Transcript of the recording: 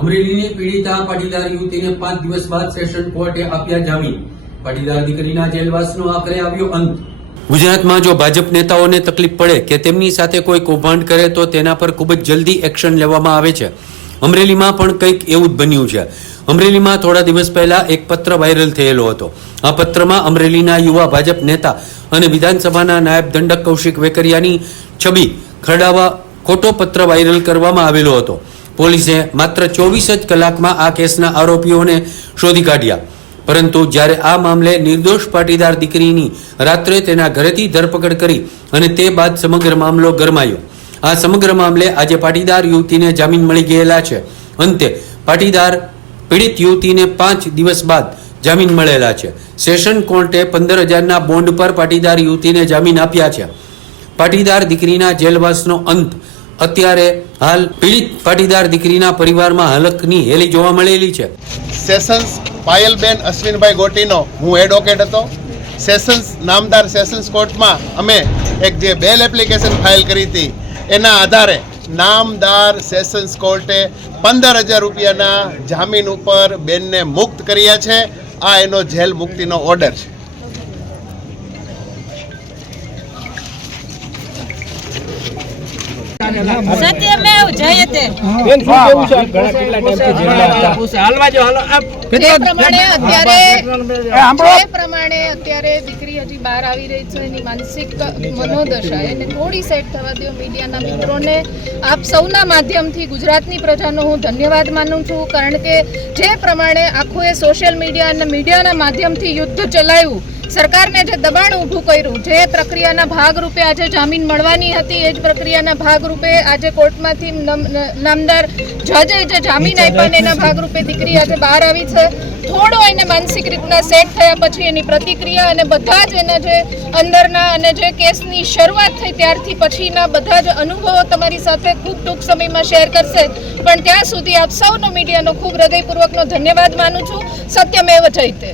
અમરેલીની પીડિતા પાટીદાર યુવતીને 5 દિવસ બાદ સેશન કોર્ટે આપ્યા જામીન। પાટીદાર દીકરીના જેલવાસનો આખરે આવ્યો અંત। ગુજરાતમાં જો ભાજપ નેતાઓને તકલીફ પડે કે તેમની સાથે કોઈ કૌભાંડ કરે તો તેના પર ખૂબ જ જલ્દી એક્શન લેવામાં આવે છે। અમરેલીમાં પણ કંઈક એવું જ બન્યું છે। અમરેલીમાં થોડા દિવસ પહેલા એક પત્ર વાયરલ થયેલો હતો। આ પત્રમાં અમરેલીના યુવા ભાજપ નેતા અને વિધાનસભાના નાયબ દંડક કૌશિક વેકરિયાની છબી ખરડાવવા ખોટો પત્ર વાયરલ કરવામાં આવેલો હતો। પોલીસે માત્ર 24 જ કલાકમાં આ કેસના આરોપીઓને શોધી કાઢ્યા, પરંતુ જ્યારે આ મામલે નિર્દોષ પાટીદાર દીકરીની રાત્રે તેના ઘરેથી ધરપકડ કરી અને તે બાદ સમગ્ર મામલો ગરમાયો। આ સમગ્ર મામલે આજે પાટીદાર યુવતીને જામીન મળી ગયેલા છે। અંતે પાટીદાર પીડિત યુવતીને 5 દિવસ બાદ જામીન મળેલા છે। સેશન કોર્ટે 15,000ના બોન્ડ પર પાટીદાર યુવતીને જામીન આપ્યા છે। પાટીદાર દીકરીના જેલવાસનો અંત। અત્યારે હાલ પીડિત પાટીદાર દીકરીના પરિવારમાં હલકની હેલી જોવા મળેલી છે। સેશન્સ પાયલબેન અશ્વિનભાઈ ગોટીનો હું એડવોકેટ હતો। સેશન્સ નામદાર સેશન્સ કોર્ટમાં અમે એક જે બેલ એપ્લિકેશન ફાઇલ કરી હતી એના આધારે નામદાર સેશન્સ કોર્ટે 15,000 રૂપિયાના જામીન ઉપર બેનને મુક્ત કર્યા છે। આ એનો જેલ મુક્તિનો ઓર્ડર છે। સત્યમેવ જયતે। અત્યારે દીકરી હજી બહાર આવી રહી છે, એની માનસિક મનોદશા એને થોડી સેટ થવા દો। મીડિયાના મિત્રોને આપ સૌના માધ્યમથી ગુજરાતની પ્રજાનો હું ધન્યવાદ માનું છું, કારણ કે જે પ્રમાણે આખું એ સોશિયલ મીડિયા અને મીડિયાના માધ્યમથી યુદ્ધ ચલાવ્યું, સરકારને જે દબાણ ઊભું કર્યું, જે પ્રક્રિયાના ભાગરૂપે આજે જામીન મળવાની હતી એ જ પ્રક્રિયાના ભાગરૂપે આજે કોર્ટમાંથી નામદાર જજે જે જામીન આપ્યા ને એના ભાગરૂપે દીકરી આજે બહાર આવી છે। થોડો એને માનસિક રીતના સેટ થયા પછી એની પ્રતિક્રિયા અને બધા જ એના જે અંદરના અને જે કેસની શરૂઆત થઈ ત્યારથી પછીના બધા જ અનુભવો તમારી સાથે ખૂબ ટૂંક સમયમાં શેર કરશે। પણ ત્યાં સુધી આપ સૌનો મીડિયાનો ખૂબ હૃદયપૂર્વકનો ધન્યવાદ માનું છું। સત્યમેવ જયતે।